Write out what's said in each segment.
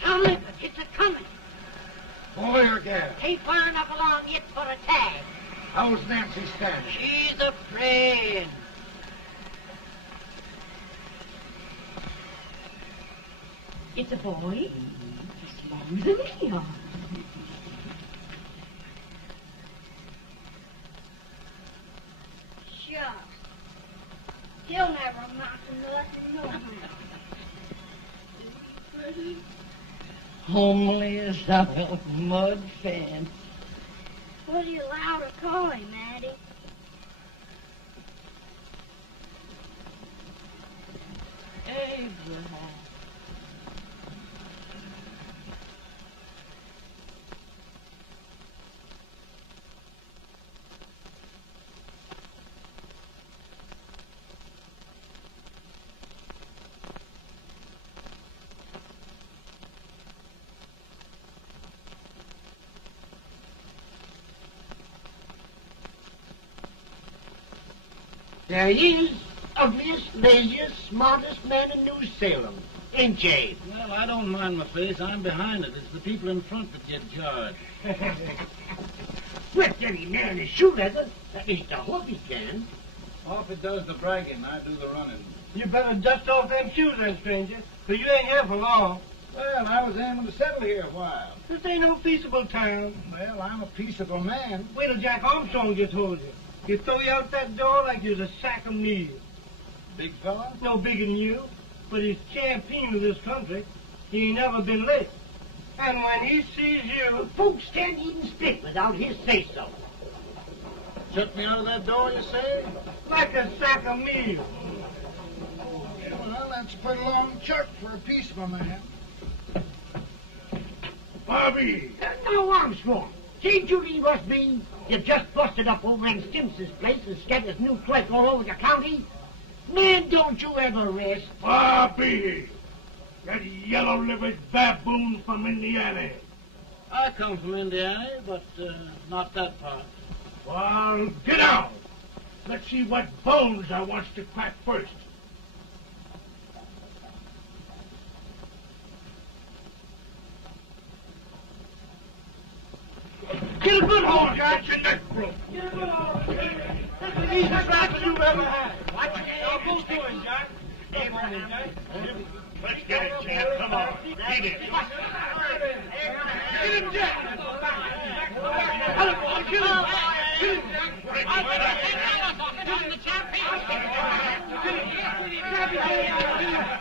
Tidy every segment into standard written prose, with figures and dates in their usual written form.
Tom Lincoln, it's a-coming. Boy or gal? Ain't far enough along yet for a tag. How's Nancy standing? She's afraid. It's a boy, as long as a meal. Shucks. He'll never amount to nothing, no. Homely as a mud fan. What do you allow to call him, Addie? Abraham. There he is, ugliest, laziest, smartest man in New Salem, ain't Jay? Well, I don't mind my face. I'm behind it. It's the people in front that get charged. With any man in shoe leather, at least I hope he can. Off it does the bragging, I do the running. You better dust off them shoes then, stranger, for you ain't here for long. Well, I was aiming to settle here a while. This ain't no peaceable town. Well, I'm a peaceable man. Wait till Jack Armstrong gets hold of you. He'll throw you out that door like you're a sack of meal. Big fella? No bigger than you, but he's champion of this country. He ain't never been late. And when he sees you... Folks can't even speak without his say-so. Shut me out of that door, you say? Like a sack of meal. Well, that's a pretty long chart for a peaceable man. Bobby! Now, Armstrong, see Judy must be. You just busted up over in Stimpson's place and scattered new clerk all over the county. Man, don't you ever rest. Bobby! That yellow-livered baboon from Indiana. I come from Indiana, but not that part. Well, get out. Let's see what bones I wants to crack first. Get a good hold, Jack. Your neck broke. Get a good hold. That's the easiest rifle you've ever had. Watch it. I'll go to him, Jack. Come on, Jack. Let's get it, champ. Come on. Get it. Get him, Jack. Hello, boy. Kill him. Kill him, Jack. Kill him, the champion. Kill him. Grab him,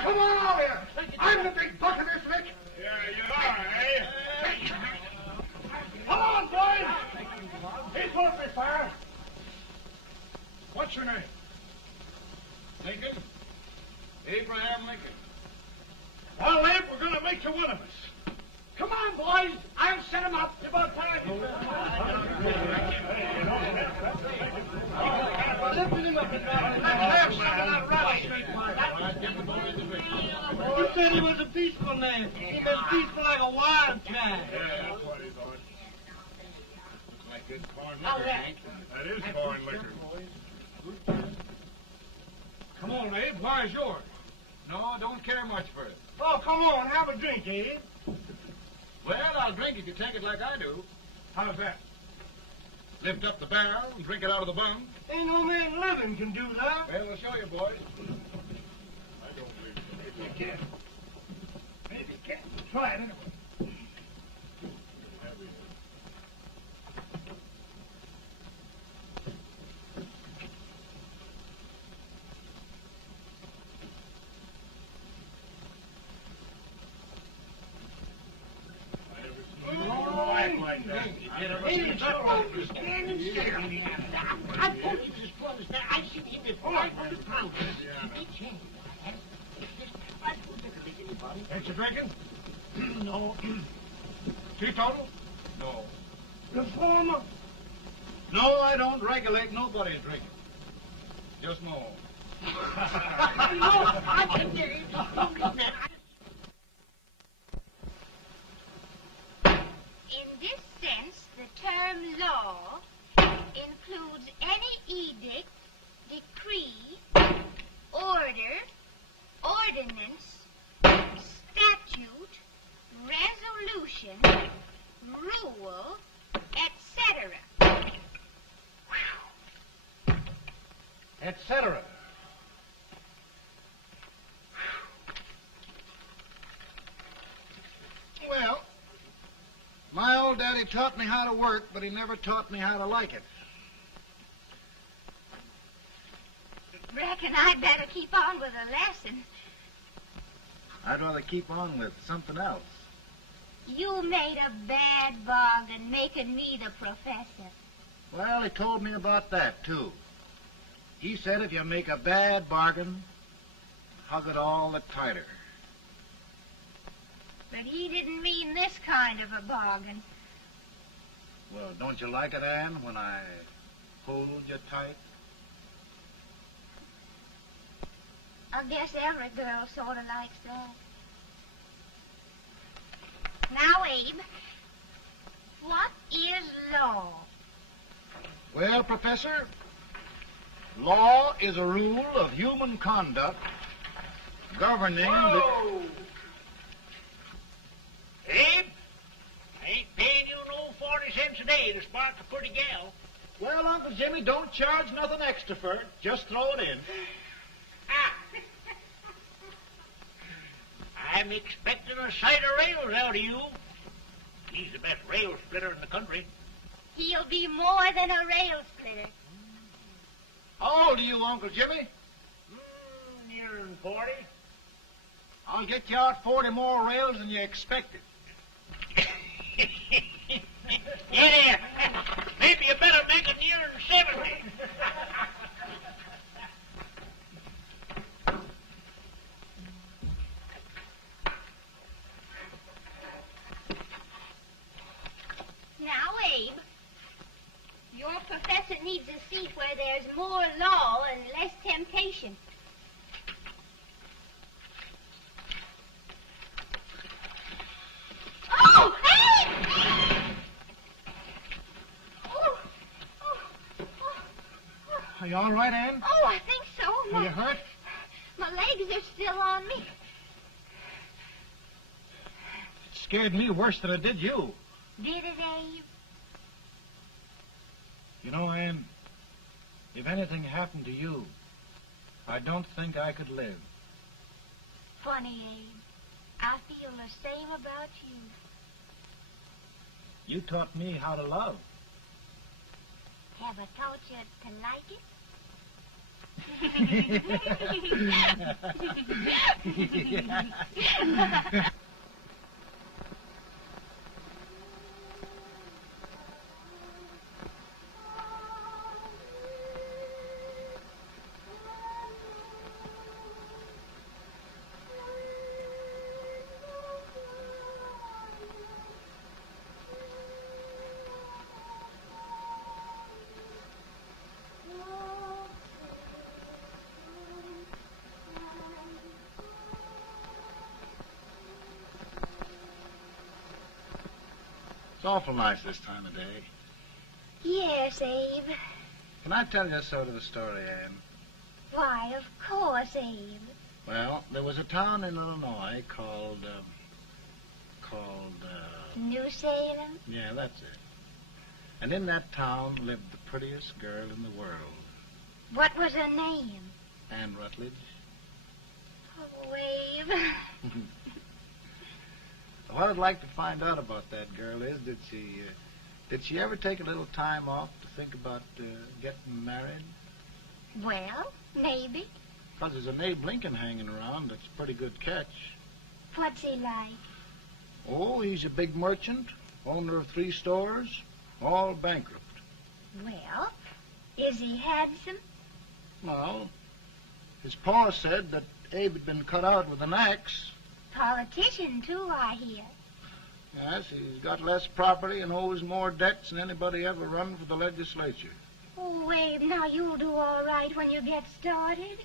Now, come on over here. I'm the big buck of this lick. Yeah, you are, eh? Come on, boys. He's going to fire. What's your name? Lincoln? Abraham Lincoln. Well, Lamp, we're going to make you one of us. Come on, boys. I'll set him up. It's about time. Lifting him up and down. Let's have some of that rattlesnake You said he was a peaceful man. He was peaceful like a wild cat. Yeah, that's what he thought. Looks like good corn liquor, Hank. That is corn liquor. Come on, Abe. Why's yours? No, don't care much for it. Oh, come on. Have a drink, Abe. Well, I'll drink if you take it like I do. How's that? Lift up the barrel and drink it out of the bung. Ain't no man living can do that. Well, we'll show you, boys. I don't believe so. Maybe you can. Maybe you can. Try it anyway. Hey, stand and stare. I told you this brother's there. I seen him with 500 pounds. Ain't you drinking? No. Teetotal? No. Reformer. No, I don't regulate nobody's drinking. Just no. No, I can get it. In this sense, the term law includes any edict, decree, order, ordinance, statute, resolution, rule, etc. Etc. Well, my old daddy taught me how to work, but he never taught me how to like it. Reckon I'd better keep on with the lesson. I'd rather keep on with something else. You made a bad bargain making me the professor. Well, he told me about that, too. He said if you make a bad bargain, hug it all the tighter. But he didn't mean this kind of a bargain. Well, don't you like it, Ann, when I hold you tight? I guess every girl sort of likes that. Now, Abe, what is law? Well, Professor, law is a rule of human conduct governing Whoa! Abe, I ain't paying you no 40 cents a day to spark a pretty gal. Well, Uncle Jimmy, don't charge nothing extra for it. Just throw it in. I'm expecting a sight of rails out of you. He's the best rail splitter in the country. He'll be more than a rail splitter. How old are you, Uncle Jimmy? Nearing 40. I'll get you out 40 more rails than you expected. Yeah, maybe you better make it nearing 70. Now, Abe, your professor needs a seat where there's more law and less temptation. Oh, Abe! Are you all right, Ann? Oh, I think so. Are you hurt? My legs are still on me. It scared me worse than it did you. Did it, Abe? You know, Ann, if anything happened to you, I don't think I could live. Funny, Abe. I feel the same about you. You taught me how to love. Have I taught you to like it? It's awful nice this time of day. Yes, Abe. Can I tell you a sort of a story, Ann? Why, of course, Abe. Well, there was a town in Illinois called, New Salem? yeah, that's it. And in that town lived the prettiest girl in the world, What was her name? Ann Rutledge. Oh, Abe. What I'd like to find out about that girl is, did she ever take a little time off to think about getting married? Well, maybe. Because there's an Abe Lincoln hanging around that's a pretty good catch. What's he like? Oh, he's a big merchant, owner of 3 stores, all bankrupt. Well, is he handsome? Well, his pa said that Abe had been cut out with an axe. Politician, too, I hear. Yes, he's got less property and owes more debts than anybody ever run for the legislature. Oh, Abe, now you'll do all right when you get started.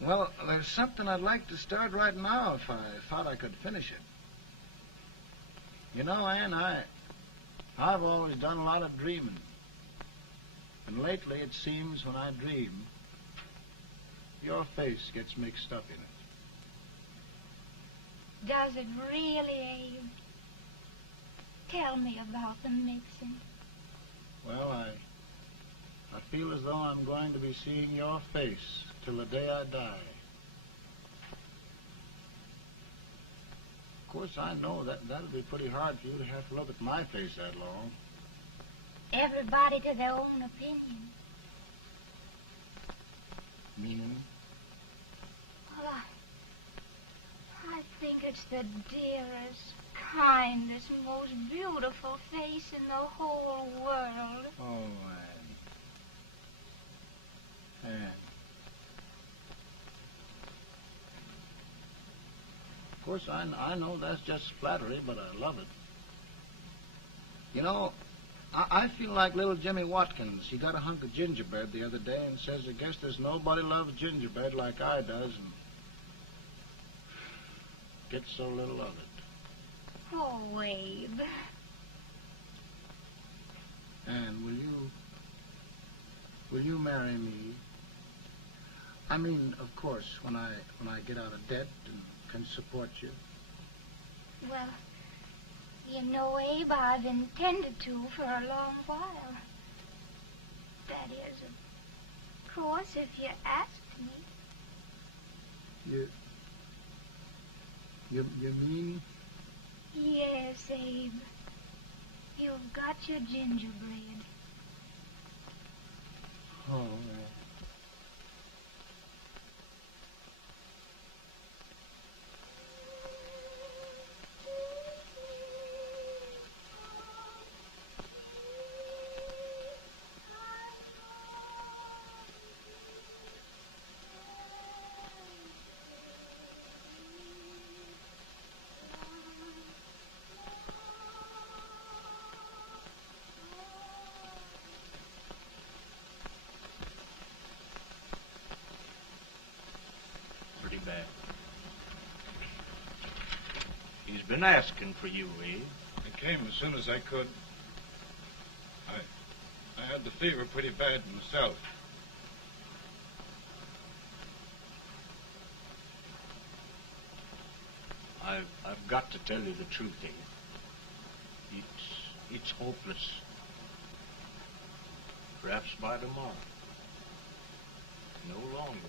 Well, there's something I'd like to start right now if I thought I could finish it. You know, Ann, I've always done a lot of dreaming. And lately it seems when I dream, your face gets mixed up in it. Does it really, Abe? Tell me about the mixing. Well, I feel as though I'm going to be seeing your face till the day I die. Of course, I know that'll be pretty hard for you to have to look at my face that long. Everybody to their own opinion. Meaning? Well, I think it's the dearest, kindest, most beautiful face in the whole world. Oh, Ann. Ann. Of course, I know that's just flattery, but I love it. You know, I feel like little Jimmy Watkins. He got a hunk of gingerbread the other day and says, I guess there's nobody loves gingerbread like I does, and gets so little of it. Oh, Abe. Ann, will you marry me? I mean, of course, when I get out of debt and can support you. Well, you know, Abe, I've intended to for a long while. That is, of course, if you asked me. You mean? Yes, Abe. You've got your gingerbread. Oh, Bad. He's been asking for you, Abe. I came as soon as I could. I had the fever pretty bad myself. I've got to tell you the truth, Abe. It's hopeless. Perhaps by tomorrow. No longer.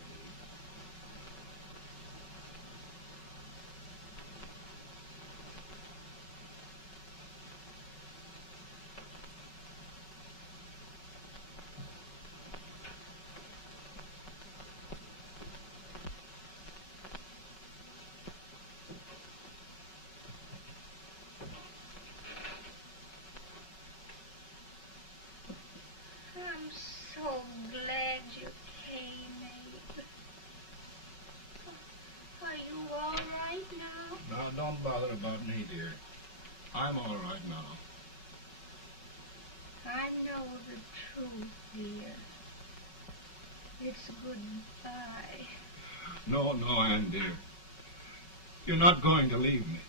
I'm so glad you came, Abe. Are you all right now? Now, don't bother about me, dear. I'm all right now. I know the truth, dear. It's goodbye. No, Ann, dear. You're not going to leave me.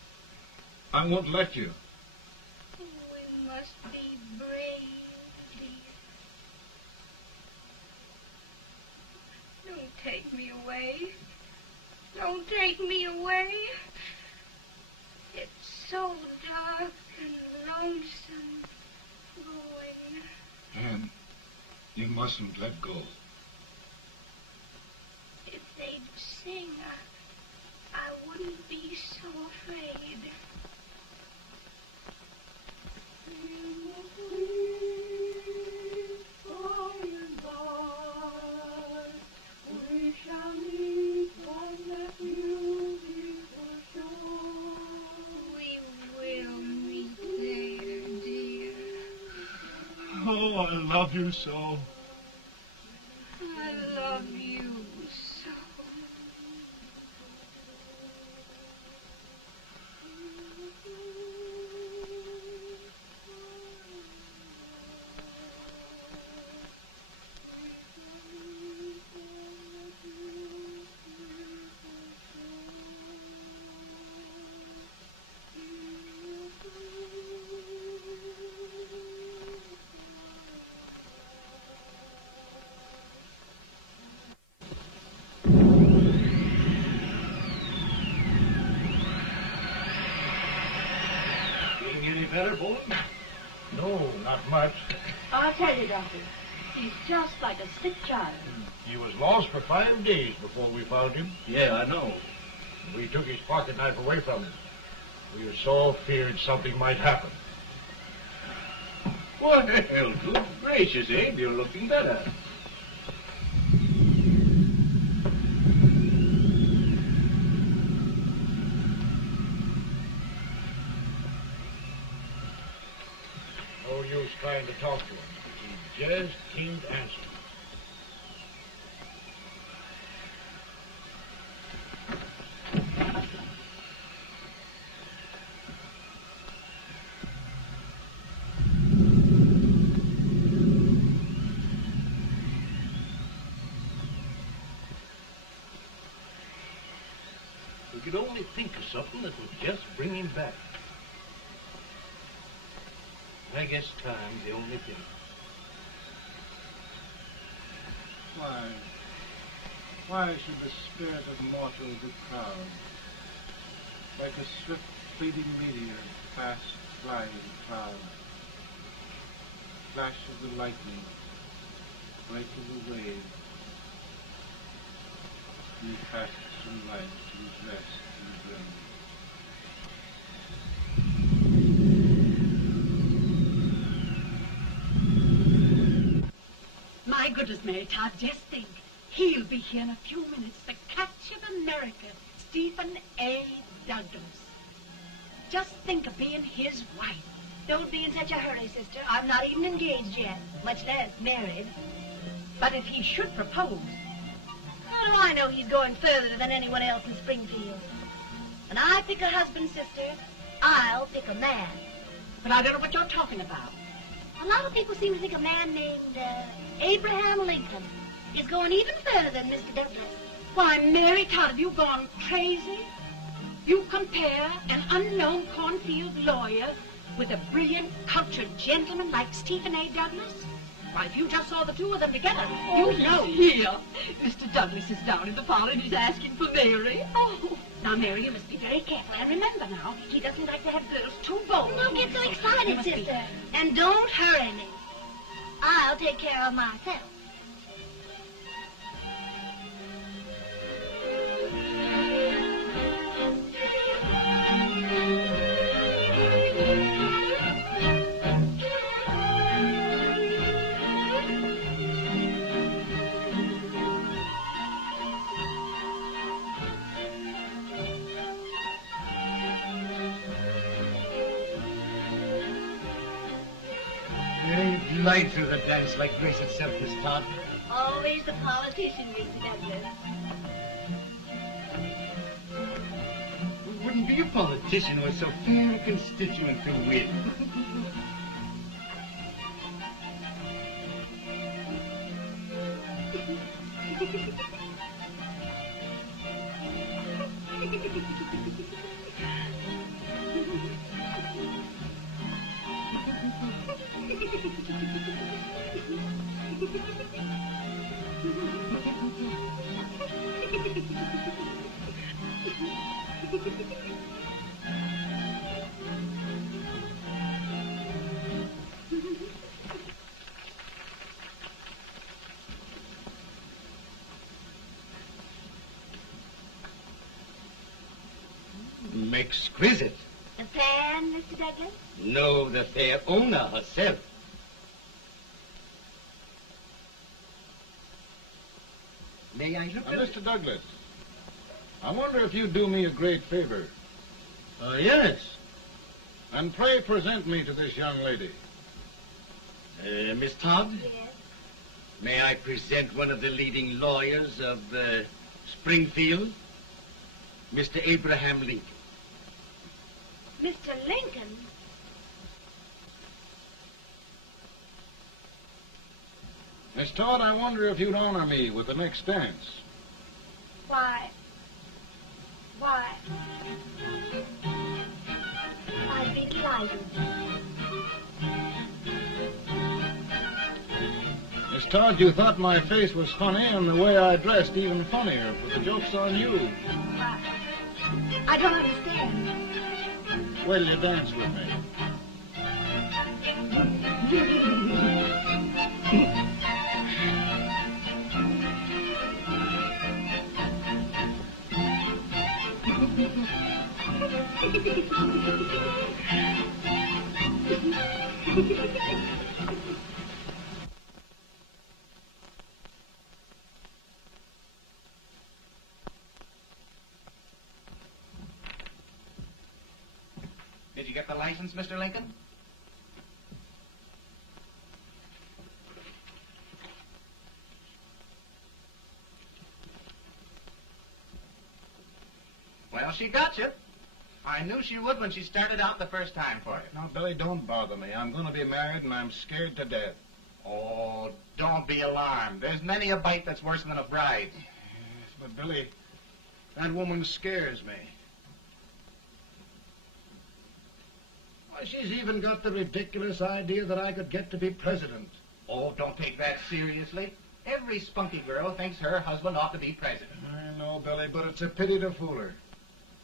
I won't let you. We must be brave, dear. Don't take me away. Don't take me away. It's so dark and lonesome going. Ann, you mustn't let go. If they'd sing, I wouldn't be so afraid. By and by, we shall meet on that beautiful shore. Oh, I love you so. I love you so. Better, Bolton? No, not much. I'll tell you, Doctor, he's just like a sick child. He was lost for 5 days before we found him. Yeah, I know. We took his pocket knife away from him. We were so feared something might happen. Well, good gracious, Abe, you're looking better. No use trying to talk to him. He just can't answer. We could only think of something that would just bring him back. I guess time's the only thing. Why should the spirit of mortal be proud? Like a swift fleeting meteor, fast flying cloud. Flash of the lightning, break of the wave. He passes from life to his rest in the grave. My goodness, Mary Todd, just think. He'll be here in a few minutes. The catch of America, Stephen A. Douglas. Just think of being his wife. Don't be in such a hurry, sister. I'm not even engaged yet, much less married. But if he should propose, How do I know he's going further than anyone else in Springfield? When I pick a husband, sister, I'll pick a man. but I don't know what you're talking about. A lot of people seem to think a man named Abraham Lincoln is going even further than Mr. Douglas. Why, Mary Todd, have you gone crazy? You compare an unknown cornfield lawyer with a brilliant, cultured gentleman like Stephen A. Douglas? Why, if you just saw the two of them together, you'd know. Here, Mr. Douglas is down in the parlor and he's asking for Mary. Oh, now, Mary, you must be very careful. And remember now, he doesn't like to have girls too bold. Don't get so You excited, must be- sister. And don't hurry me. I'll take care of myself. They glide through the dance like grace itself, Miss Todd. Always the politician, Mr. Douglas. We wouldn't be a politician with so fair a constituent to win. Exquisite. The pan, Mr. Douglas? No, the fair owner herself. May I look at it? Mr. Douglas, I wonder if you'd do me a great favor. Yes. And pray present me to this young lady. Miss Todd? Yes? May I present one of the leading lawyers of Springfield, Mr. Abraham Lincoln. Mr. Lincoln? Miss Todd, I wonder if you'd honor me with the next dance. Why? I'd be delighted. Miss Todd, you thought my face was funny and the way I dressed even funnier, but the joke's on you. I don't understand. Wait till you dance with me. Did you get the license, Mr. Lincoln? Well, she got you. I knew she would when she started out the first time for you. Now, Billy, don't bother me. I'm going to be married and I'm scared to death. Oh, don't be alarmed. There's many a bite that's worse than a bride. Yes, but Billy, that woman scares me. Why, she's even got the ridiculous idea that I could get to be president. Oh, don't take that seriously. Every spunky girl thinks her husband ought to be president. I know, Billy, but it's a pity to fool her.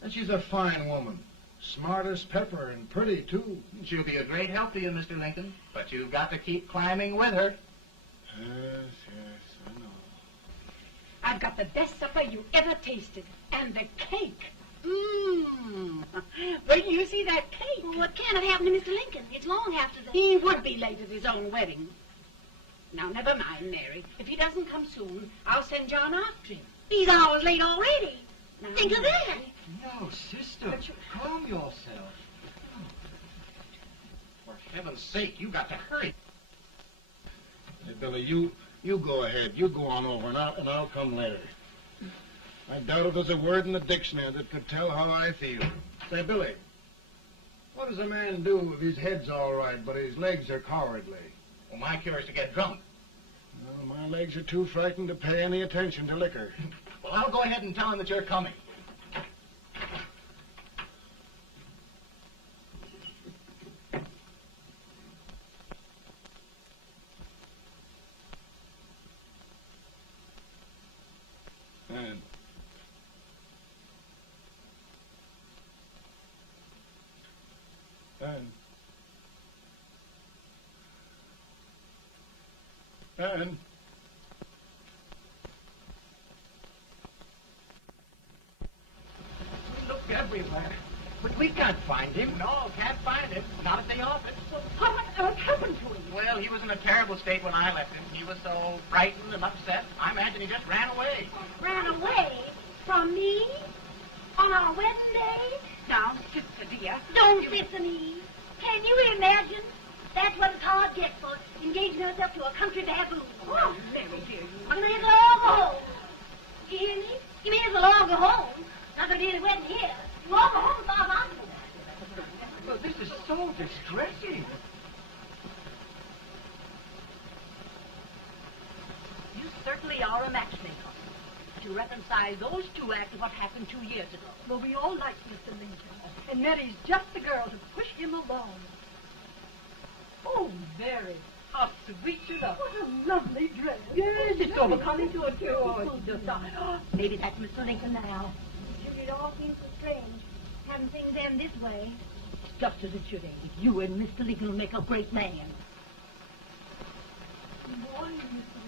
And she's a fine woman. Smart as pepper and pretty, too. She'll be a great help to you, Mr. Lincoln, but you've got to keep climbing with her. Yes, I know. I've got the best supper you ever tasted. And the cake. Mmm. Wait till you see that cake. Well, what can have happened to Mr. Lincoln? It's long after the... He would be late at his own wedding. Now, never mind, Mary. If he doesn't come soon, I'll send John after him. He's hours late already. Now, Think of that. No, sister. Calm yourself. For heaven's sake, you got to hurry. Hey, Billy, you go ahead. You go on over, and I'll come later. I doubt if there's a word in the dictionary that could tell how I feel. Say, Billy, what does a man do if his head's all right, but his legs are cowardly? Well, my cure is to get drunk. Well, my legs are too frightened to pay any attention to liquor. Well, I'll go ahead and tell him that you're coming. And We looked everywhere, but we can't find him. No, can't find him. Not at the office. Well, how on earth happened to him? Well, he was in a terrible state when I left him. He was so frightened and upset, I imagine he just ran away. Ran away from me on our wedding day? Now, sister dear. Don't listen to me. Can you imagine? That's what it's hard get for engaging herself to a country baboon. Oh, Mary, dear, You may as well all go home. You hear me? You may as well all go home. Not gonna be any wedding here. You all go home, Bob Osborne. Well, this is so distressing. You certainly are a matchmaker. To reconcile those two after what happened 2 years ago. Well, we all like Mr. Lincoln. And Mary's just the girl to push him along. Oh, Mary, how sweet you look. What a lovely dress. Yes, it's overcoming to it, too. Oh, it's just, maybe that's Mr. Lincoln now. It all seems so strange. Having things end this way. Just as it should end. You and Mr. Lincoln will make a great man. Good morning, Mr.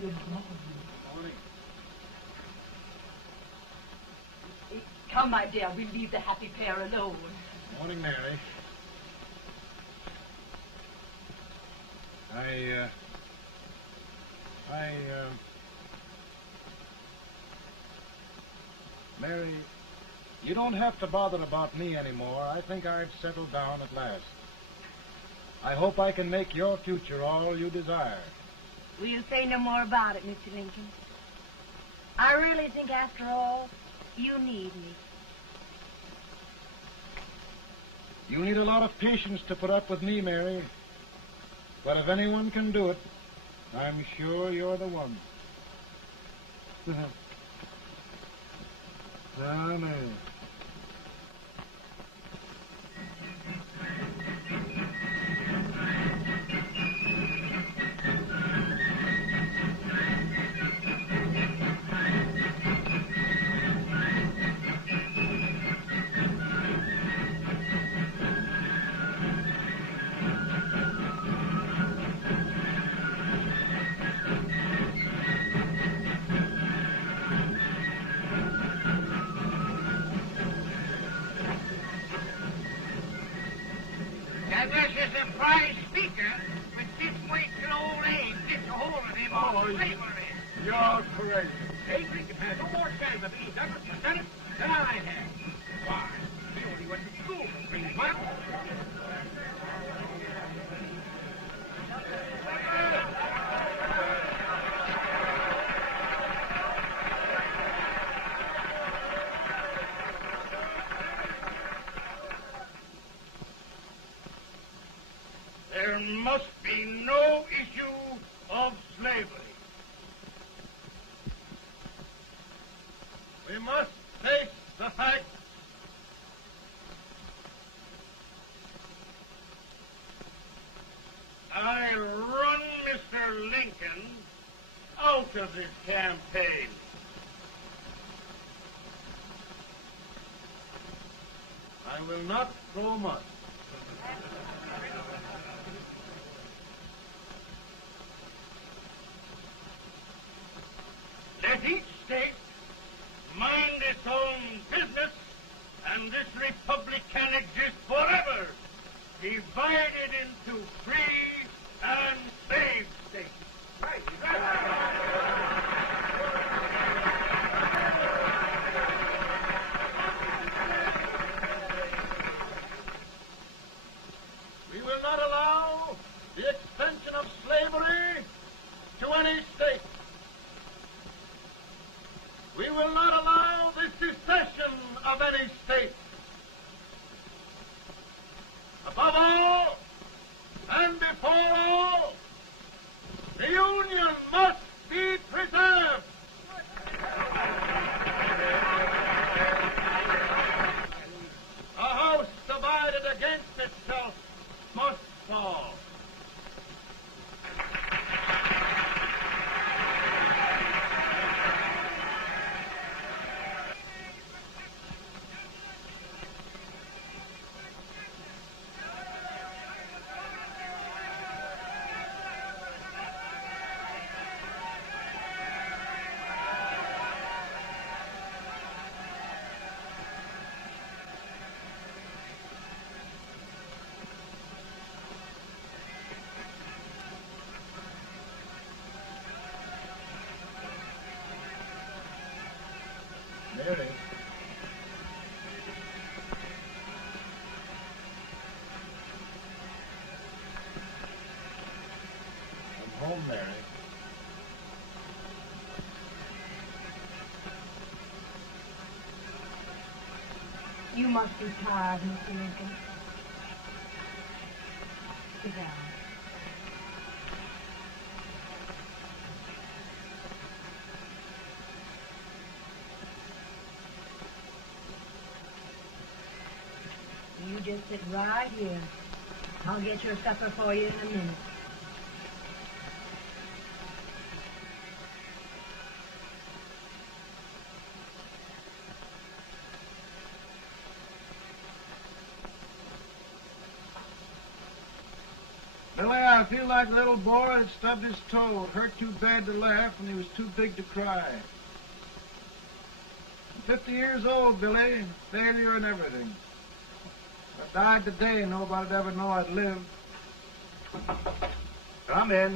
Lincoln. morning. Come, my dear, we'll leave the happy pair alone. Morning, Mary. Mary, you don't have to bother about me anymore. I think I've settled down at last. I hope I can make your future all you desire. We'll say no more about it, Mr. Lincoln. I really think, after all, you need me. You need a lot of patience to put up with me, Mary. But if anyone can do it, I'm sure you're the one. Amen. This is a prize speaker with this wasted old age gets a hold of him on slavery. You're crazy. Hey, Lincoln has no more chance of being Douglas Lieutenant than I have. Why, he only went to school for 3 months. There must be no issue of slavery. We must face the fact I run Mr. Lincoln out of this campaign. I will not throw mud. Let each state mind its own business, and this republic can exist forever, divided into free and slave states. Right. We will not allow the extension of slavery to any state. We will not allow the secession of any state. Above all, and before all, the Union must be preserved. A house divided against itself must fall. Mary. Come home, Mary. You must be tired, Mr. Lincoln. Sit down. You just sit right here. I'll get your supper for you in a minute. Billy, I feel like a little boy that stubbed his toe. It hurt too bad to laugh, and he was too big to cry. I'm 50 years old, Billy, failure and everything. If I died today, nobody'd ever know I'd lived. Come in.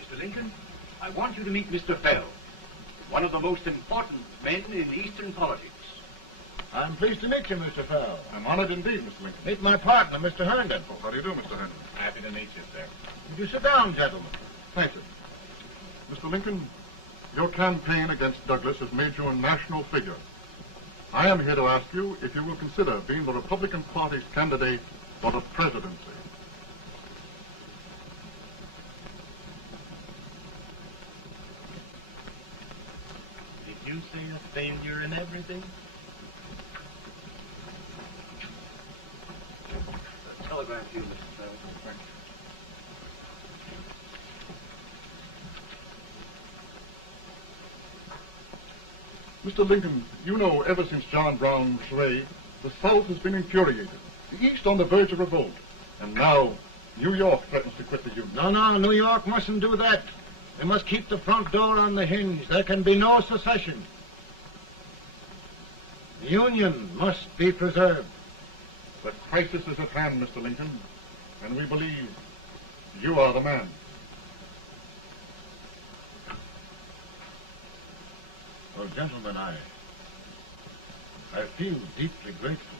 Mr. Lincoln, I want you to meet Mr. Fell, one of the most important men in Eastern politics. I'm pleased to meet you, Mr. Fell. I'm honored indeed, Mr. Lincoln. Meet my partner, Mr. Herndon. Oh, how do you do, Mr. Herndon? Happy to meet you, sir. Would you sit down, gentlemen? Thank you. Mr. Lincoln, your campaign against Douglas has made you a national figure. I am here to ask you if you will consider being the Republican Party's candidate for the presidency. Did you say a failure in everything? Telegram to you, Mr. Fell. Mr. Lincoln, you know ever since John Brown's raid, the South has been infuriated, the East on the verge of revolt, and now New York threatens to quit the Union. No, New York mustn't do that. They must keep the front door on the hinge. There can be no secession. The Union must be preserved. The crisis is at hand, Mr. Lincoln, and we believe you are the man. Well, gentlemen, I feel deeply grateful.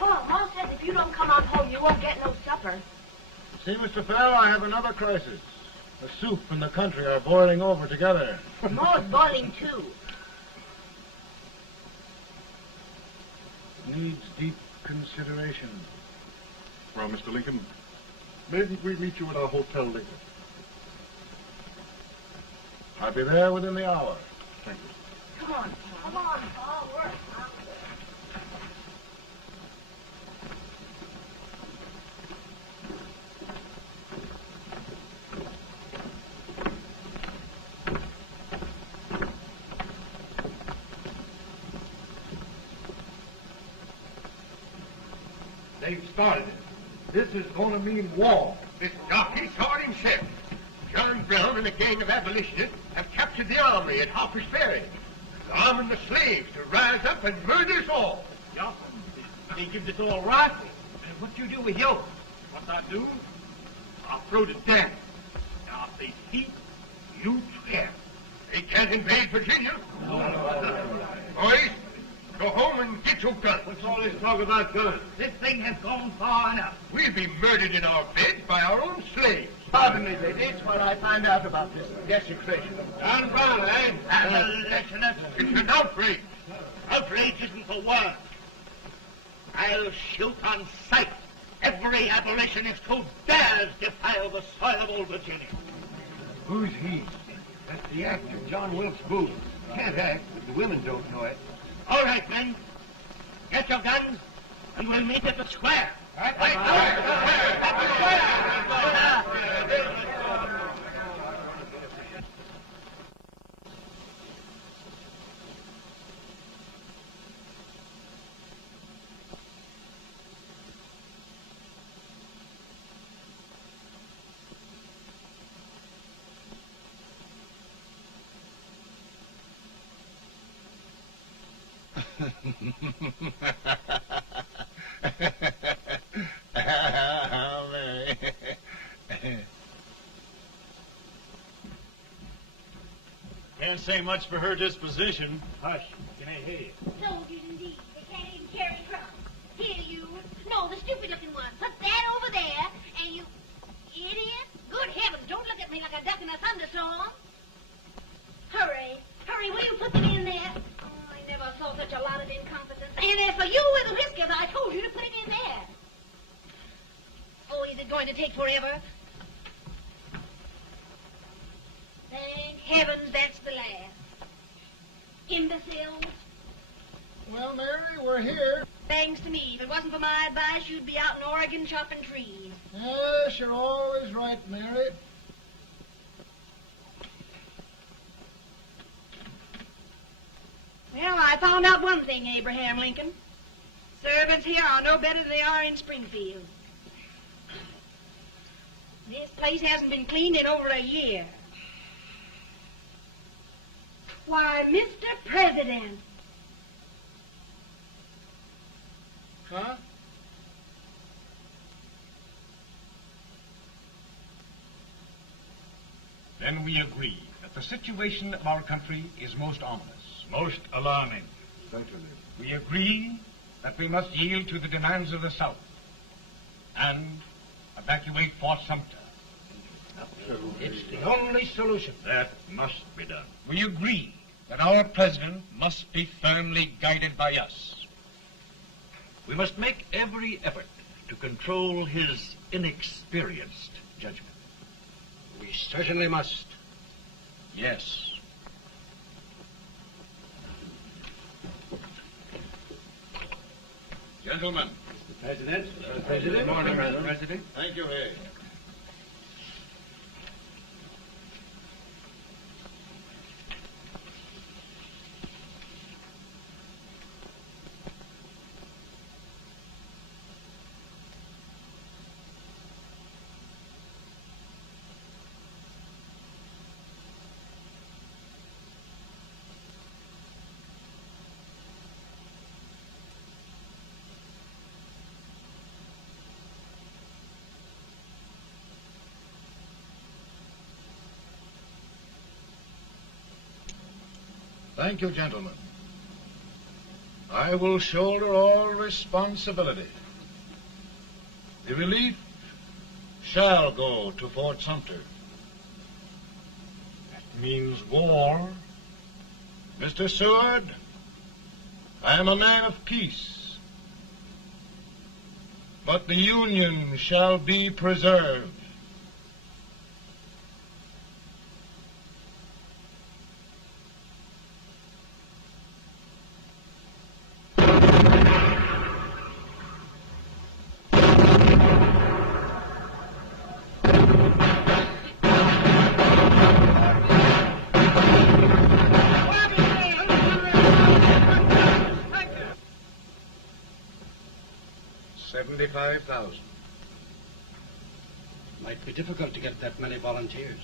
Ma says if you don't come on home, you won't get no supper. See, Mr. Fell, I have another crisis. The soup and the country are boiling over together. Ma's boiling, too. Needs deep consideration. Well, Mr. Lincoln, maybe we meet you at our hotel later. I'll be there within the hour. Thank you. Come on, Pa. Work. They've started it. This is going to mean war. This jockey saw it himself. John Brown and a gang of abolitionists have captured the army at Harper's Ferry. They're arming the slaves to rise up and murder us all. Yeah, they give us all rifles. And what you do with yours? What I do? I'll throw to death. Now, if they speak, You swear. They can't invade Virginia. Boys, go home and get your guns. what's all this talk about guns? This thing has gone far enough. We'll be murdered in our beds by our own slaves. Pardon me, ladies, while I find out about this desecration. John Brown, eh? Abolitionists. It's an outrage. Outrage isn't the word. I'll shoot on sight every abolitionist who dares defile the soil of old Virginia. Who's he? That's the actor, John Wilkes Booth. Can't act, but the women don't know it. All right, men. Get your guns, and we'll meet at the square. Can't say much for her disposition. Hush, can I hear you? Soldiers indeed. They can't even carry crumbs. Here, you. No, the stupid-looking one. Put that over there, and you... Idiot. Good heavens, don't look at me like a duck in a thunderstorm. Hurry. Hurry, will you put them in there? Oh, I never saw such a lot of incompetence. And as for you with the whiskers, I told you to put it in there. Oh, is it going to take forever? Thank heavens that's the last. Imbeciles. Well, Mary, we're here. Thanks to me. If it wasn't for my advice, you'd be out in Oregon chopping trees. Yes, you're always right, Mary. Well, I found out one thing, Abraham Lincoln. Servants here are no better than they are in Springfield. This place hasn't been cleaned in over a year. Why, Mr. President. Huh? Then we agree that the situation of our country is most ominous, most alarming. Certainly. We agree that we must yield to the demands of the South and evacuate Fort Sumter. Absolutely. It's the only solution. That must be done. We agree that our president must be firmly guided by us. We must make every effort to control his inexperienced judgment. We certainly must. Yes. Gentlemen. President. Good morning, Madam President. Thank you, Hay. Thank you, gentlemen. I will shoulder all responsibility. The relief shall go to Fort Sumter. That means war. Mr. Seward, I am a man of peace, but the Union shall be preserved. $75,000. Might be difficult to get that many volunteers.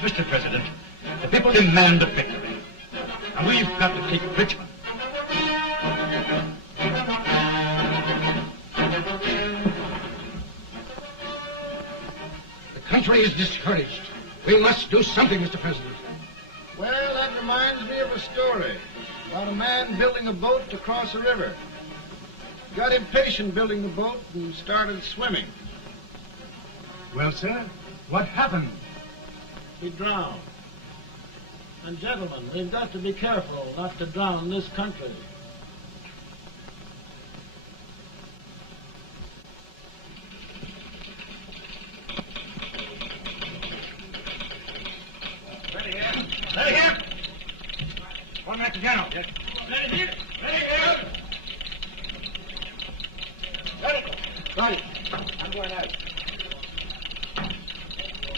Mr. President, the people demand a victory. And we've got to take Richmond. The country is discouraged. We must do something, Mr. President. Well, that reminds me of a story about a man building a boat to cross a river. Got impatient building the boat and started swimming. Well, sir, what happened? He drowned. And gentlemen, we've got to be careful not to drown this country. Ready here. Ready here. One back to General. Yes. Ready here. Ready here. Ready. Right. I'm going out.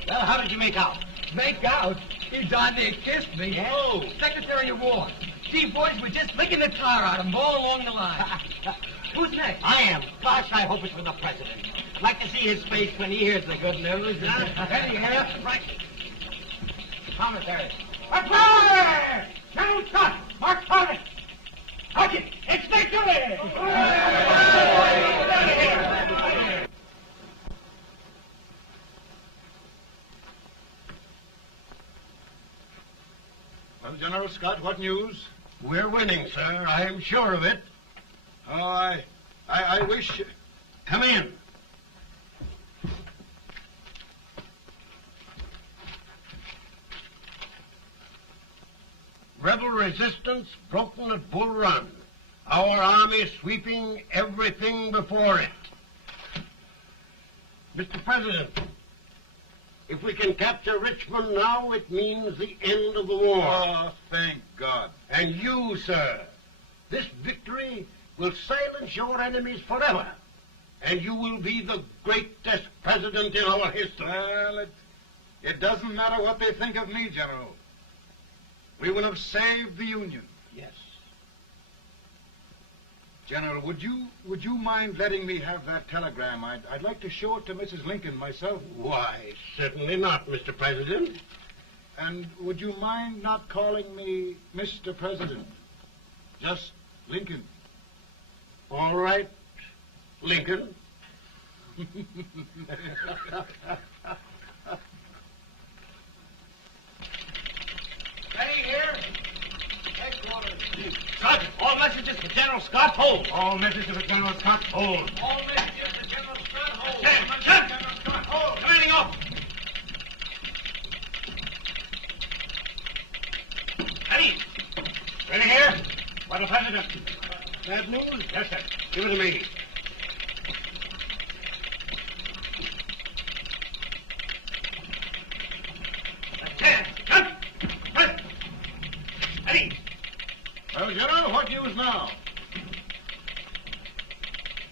Well, how did you make out? Make out? He darn near kissed me. Yeah? Oh, Secretary of War. Gee, boys, we're just licking the tar out of him all along the line. Who's next? I am. Gosh, I hope it's for the president. Like to see his face when he hears the good news, huh? Ready here. Right. Commissary. Fire! General Scott! Mark Thomas! Howdy! It's victory! Well, General Scott, what news? We're winning, sir. I am sure of it. Oh, I wish... Come in. Rebel resistance broken at Bull Run. Our army sweeping everything before it. Mr. President, if we can capture Richmond now, it means the end of the war. Oh, thank God. And you, sir, this victory will silence your enemies forever. And you will be the greatest president in our history. Well, it doesn't matter what they think of me, General. We will have saved the Union. Yes. General, would you mind letting me have that telegram? I'd like to show it to Mrs. Lincoln myself. Why, certainly not, Mr. President. And would you mind not calling me Mr. President? Just Lincoln. All right, Lincoln. Ready here. Headquarters. Sergeant, all messages for General Scott, hold. All messages for General Scott, hold. All messages for General Scott, hold. General Scott, hold. Commanding off. Ready. Ready here. For the President. Bad news? Yes, sir. Give it to me. Well, General, what news now?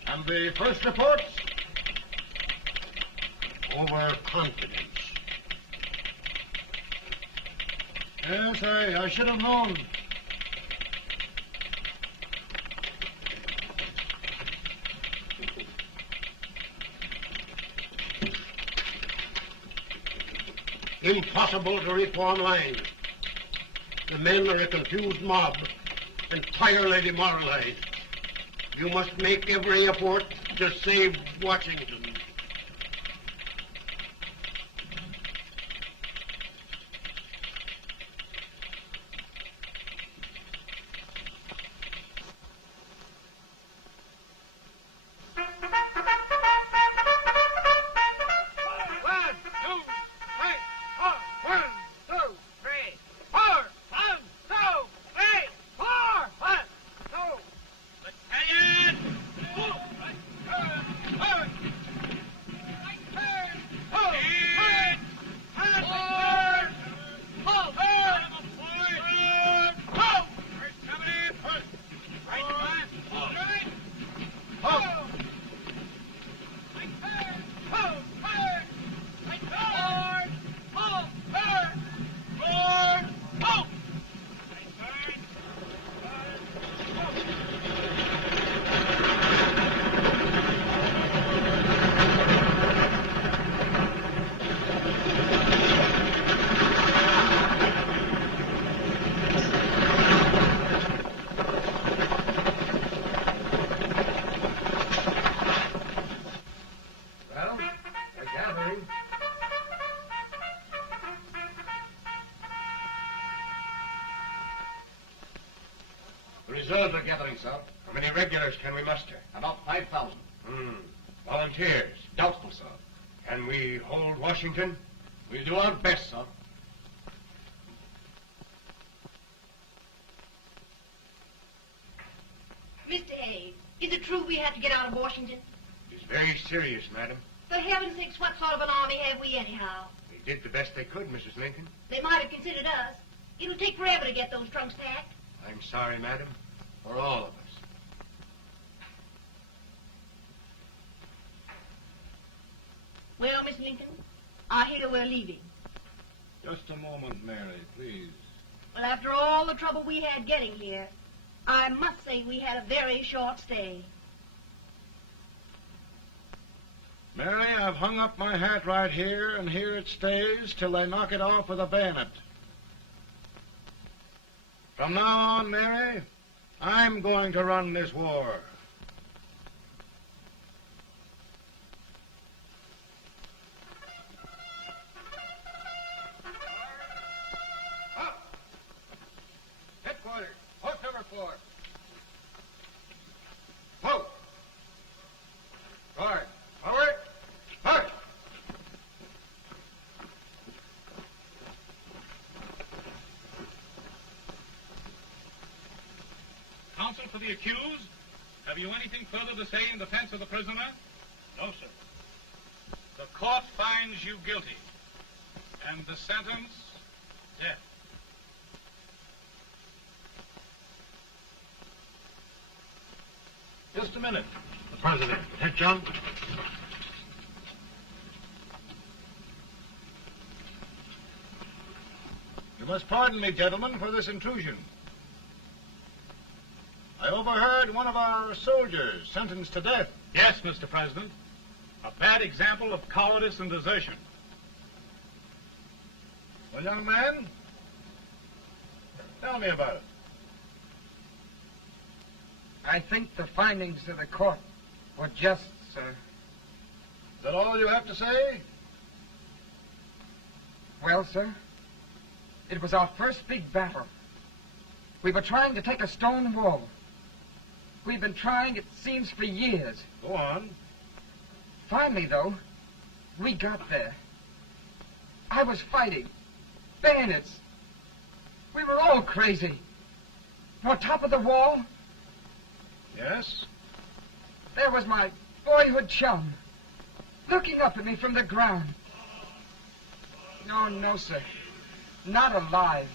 And the first reports? Overconfidence. Yes, I should have known. Impossible to reform lines. The men are a confused mob, entirely demoralized. You must make every effort to save Washington. reserves are gathering, sir. How many regulars can we muster? About 5,000. Volunteers? Doubtful, sir. Can we hold Washington? We'll do our best, sir. Mr. A, is it true we have to get out of Washington? It's very serious, madam. For heaven's sakes, what sort of an army have we anyhow? They did the best they could, Mrs. Lincoln. They might have considered us. It'll take forever to get those trunks packed. I'm sorry, madam, for all of us. Well, Miss Lincoln, I hear we're leaving. Just a moment, Mary, please. Well, after all the trouble we had getting here, I must say we had a very short stay. Mary, I've hung up my hat right here, and here it stays till they knock it off with a bayonet. From now on, Mary, I'm going to run this war. Headquarters, post number 4. Whoa! Guard, forward, march! Counsel for the accused, have you anything further to say in defense of the prisoner? No, sir. The court finds you guilty, and the sentence, death. Just a minute. The president. Head, John. You must pardon me, gentlemen, for this intrusion. I overheard one of our soldiers sentenced to death. Yes, Mr. President. A bad example of cowardice and desertion. Well, young man, tell me about it. I think the findings of the court were just, sir. Is that all you have to say? Well, sir, it was our first big battle. We were trying to take a stone wall. We've been trying, it seems, for years. Go on. Finally, though, we got there. I was fighting. Bayonets. We were all crazy. On top of the wall, Yes? there was my boyhood chum, looking up at me from the ground. No, sir. Not alive.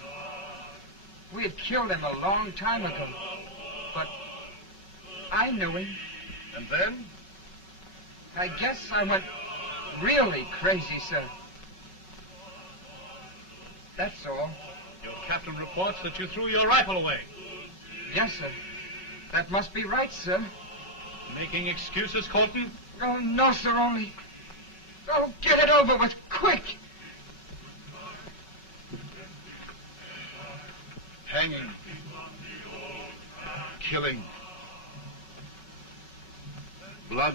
We had killed him a long time ago. But I knew him. And then? I guess I went really crazy, sir. That's all. Your captain reports that you threw your rifle away. Yes, sir. That must be right, sir. Making excuses, Colton? Oh, no, sir, only... Oh, get it over with, quick! Hanging. Killing. Blood.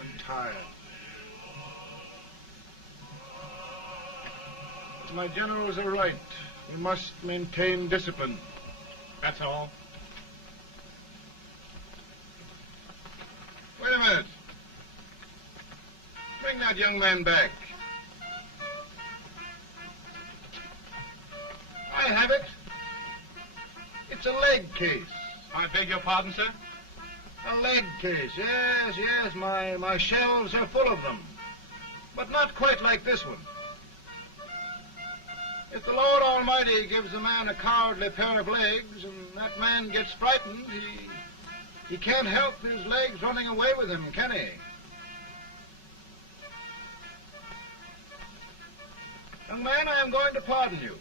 I'm tired. My generals are right. We must maintain discipline. That's all. Wait a minute. Bring that young man back. I have it. It's a leg case. I beg your pardon, sir? A leg case, yes. My shelves are full of them. But not quite like this one. If the Lord Almighty gives a man a cowardly pair of legs and that man gets frightened, he can't help his legs running away with him, can he? Young man, I am going to pardon you.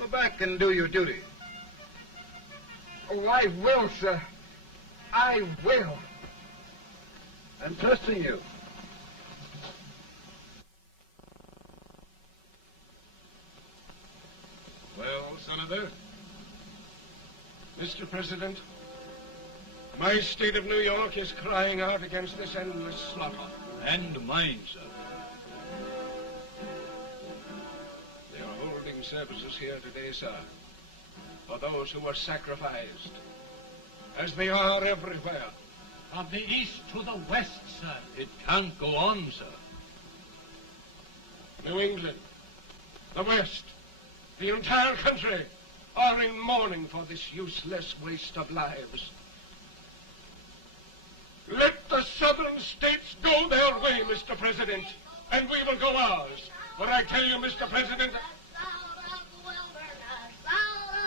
Go back and do your duty. Oh, I will, sir. I will. I'm trusting you. Well, Senator? Mr. President, My state of New York is crying out against this endless slaughter. And mine, sir. They are holding services here today, sir, for those who were sacrificed, as they are everywhere. From the east to the west, sir. It can't go on, sir. New England, the West, the entire country are in mourning for this useless waste of lives. Let the southern states go their way, Mr. President, and we will go ours. But I tell you, Mr. President... Out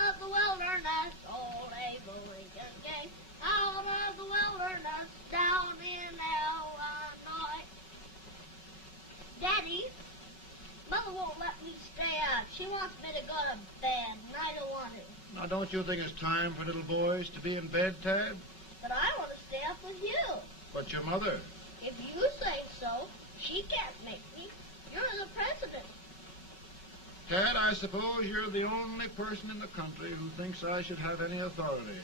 of the wilderness, old Abe Lincoln came. Out of the wilderness, down in Illinois. Daddy, Mother won't let me stay out. She wants me to go to bed, and I don't want to. Now, don't you think it's time for little boys to be in bed, Tad? But I want to stay up with you. But your mother? If you say so, she can't make me. You're the president. Tad, I suppose you're the only person in the country who thinks I should have any authority.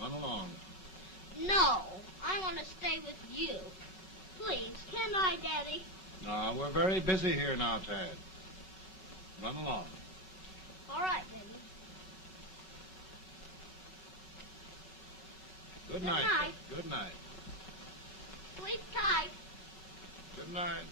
Run along. No, I want to stay with you. Please, can I, Daddy? No, we're very busy here now, Tad. Run along. All right, Daddy. Good night. Good night. Good night. Sleep tight. Good night.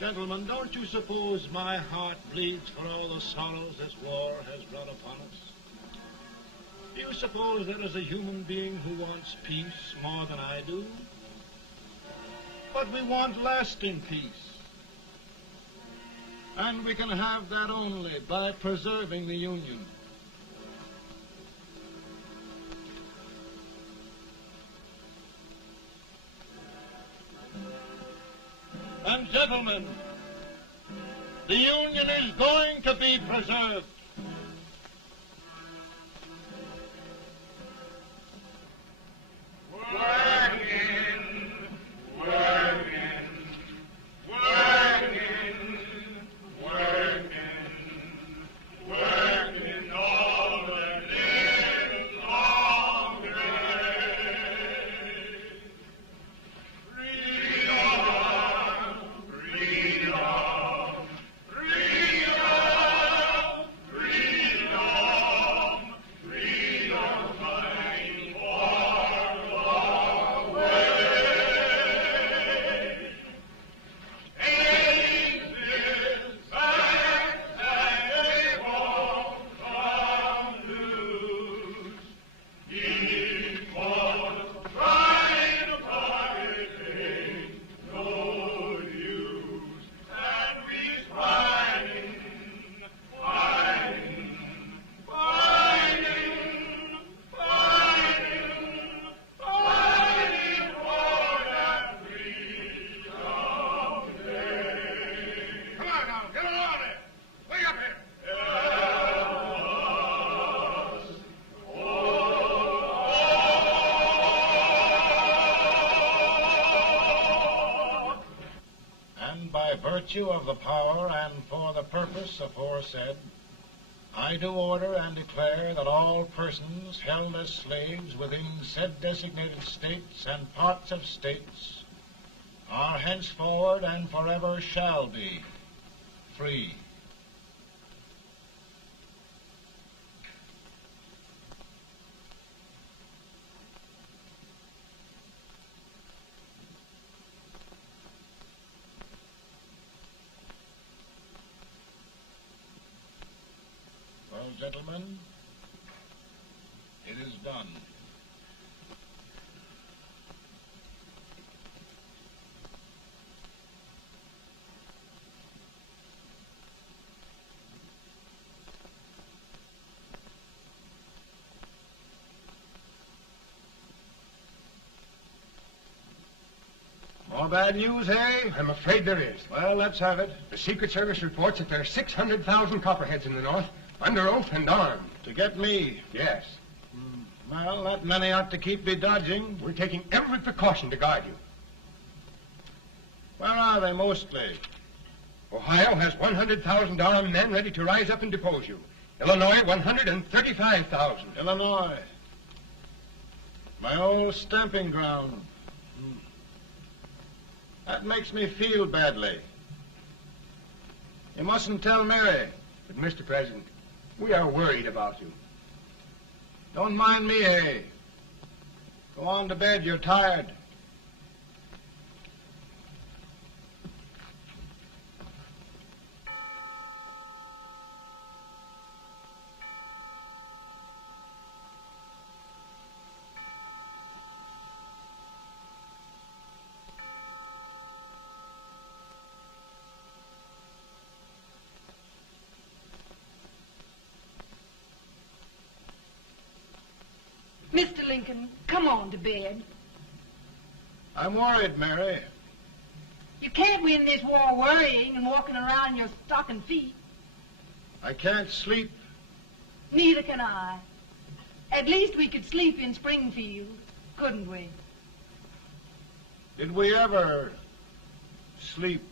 Gentlemen, don't you suppose my heart bleeds for all the sorrows this war has brought upon us? Do you suppose there is a human being who wants peace more than I do? But we want lasting peace. And we can have that only by preserving the Union. And gentlemen, the Union is going to be preserved. Virtue of the power and for the purpose aforesaid, I do order and declare that all persons held as slaves within said designated states and parts of states are henceforward and forever shall be free. Well, gentlemen, it is done. More bad news, eh? I'm afraid there is. Well, let's have it. The Secret Service reports that there are 600,000 copperheads in the North, under oath and armed. To get me? Yes. Well, that many ought to keep me dodging. We're taking every precaution to guard you. Where are they mostly? Ohio has 100,000 armed men ready to rise up and depose you. Illinois, 135,000. Illinois. My old stamping ground. That makes me feel badly. You mustn't tell Mary. But, Mr. President, we are worried about you. Don't mind me, eh? Go on to bed. You're tired. Mr. Lincoln, come on to bed. I'm worried, Mary. You can't win this war worrying and walking around in your stocking feet. I can't sleep. Neither can I. At least we could sleep in Springfield, couldn't we? Did we ever sleep?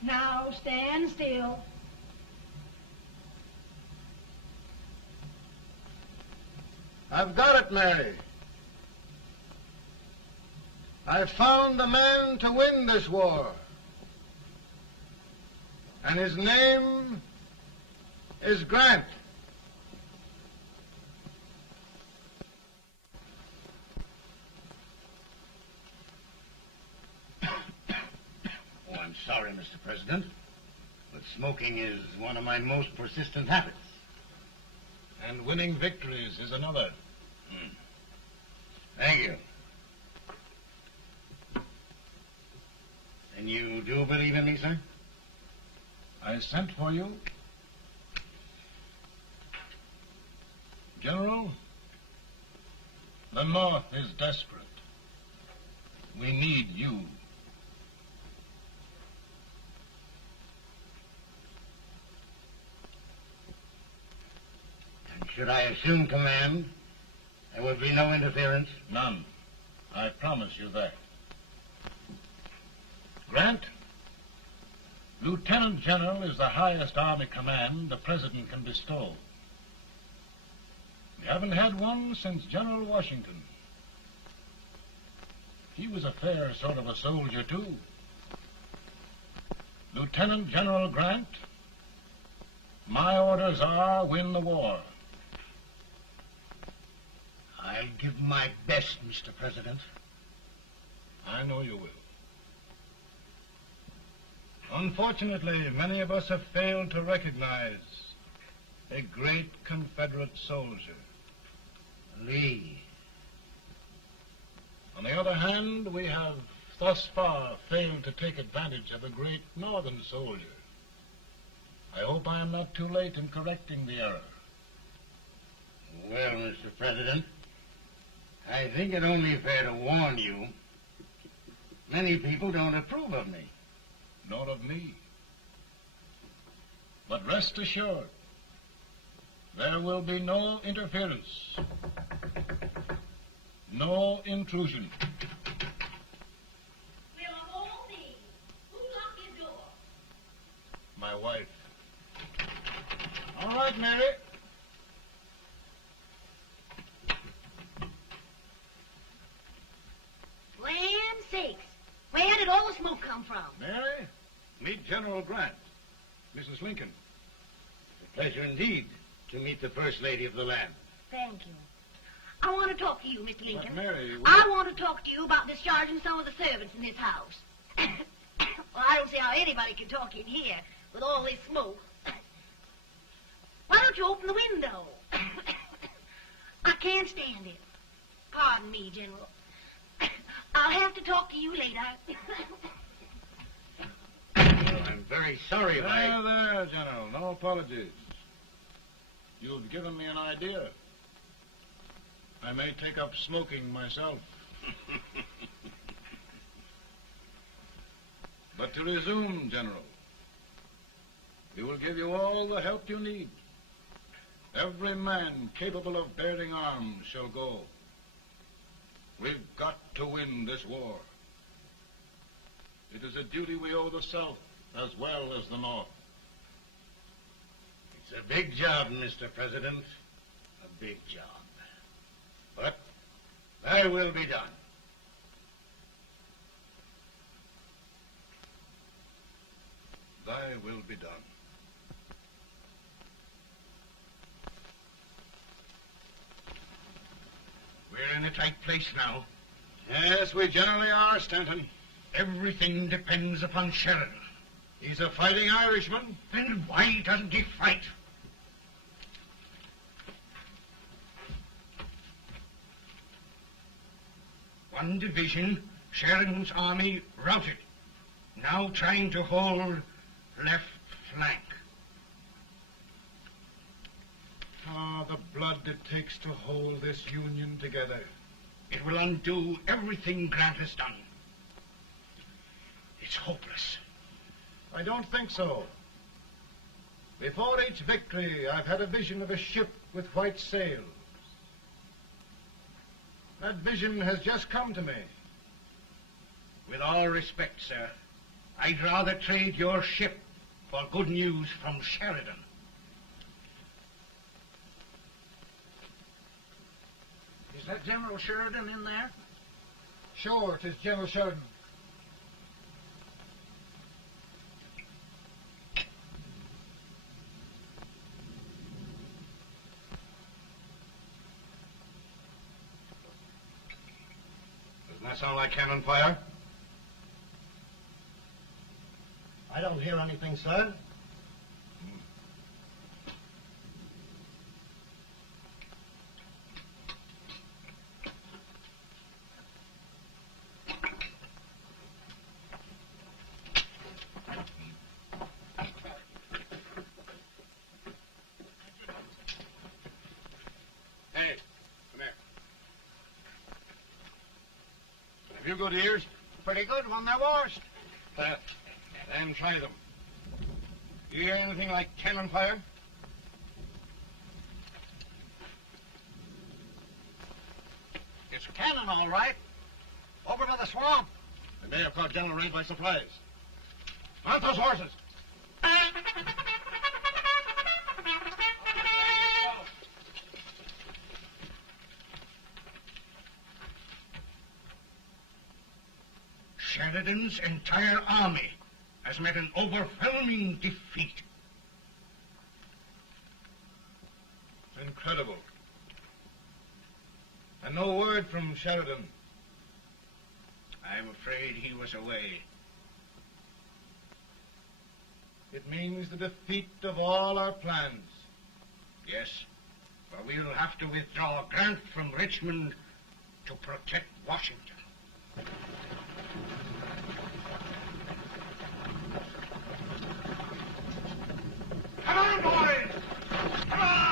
Now stand still. I've got it, Mary. I've found the man to win this war. And his name is Grant. Oh, I'm sorry, Mr. President, but smoking is one of my most persistent habits. And winning victories is another. Thank you. And you do believe in me, sir? I sent for you. General, the North is desperate. We need you. And should I assume command, there would be no interference? None. I promise you that. Grant, Lieutenant General is the highest army command the President can bestow. We haven't had one since General Washington. He was a fair sort of a soldier, too. Lieutenant General Grant, my orders are win the war. I'll give my best, Mr. President. I know you will. Unfortunately, many of us have failed to recognize a great Confederate soldier, Lee. On the other hand, we have thus far failed to take advantage of a great Northern soldier. I hope I am not too late in correcting the error. Well, Mr. President, I think it only fair to warn you. Many people don't approve of me. Nor of me. But rest assured, there will be no interference, no intrusion. Will all be. Who locked his door? My wife. All right, Mary. Land sakes. Where did all the smoke come from? Mary, meet General Grant, Mrs. Lincoln. A pleasure indeed to meet the First Lady of the land. Thank you. I want to talk to you, Mr. Lincoln. But Mary, I want to talk to you about discharging some of the servants in this house. Well, I don't see how anybody can talk in here with all this smoke. Why don't you open the window? I can't stand it. Pardon me, General. I'll have to talk to you later. Well, I'm very sorry if There, General. No apologies. You've given me an idea. I may take up smoking myself. But to resume, General, we will give you all the help you need. Every man capable of bearing arms shall go. We've got to win this war. It is a duty we owe the South as well as the North. It's a big job, Mr. President. A big job. But thy will be done. Thy will be done. We're in a tight place now. Yes, we generally are, Stanton. Everything depends upon Sheridan. He's a fighting Irishman. Then why doesn't he fight? One division, Sheridan's army, routed. Now trying to hold left flank. Ah, the blood it takes to hold this Union together. It will undo everything Grant has done. It's hopeless. I don't think so. Before each victory, I've had a vision of a ship with white sails. That vision has just come to me. With all respect, sir, I'd rather trade your ship for good news from Sheridan. Is that General Sheridan in there? Sure, it is General Sheridan. Doesn't that sound like cannon fire? I don't hear anything, sir. Hey, come here. Have you good ears? Pretty good when they're washed. Then try them. You hear anything like cannon fire? It's cannon, all right. Over by the swamp. They may have caught General Ray by surprise. Mount those horses! Sheridan's entire army has met an overwhelming defeat. It's incredible. And no word from Sheridan. I'm afraid he was away. It means the defeat of all our plans. Yes, for we'll have to withdraw Grant from Richmond to protect Washington. Come on, boys! Come on!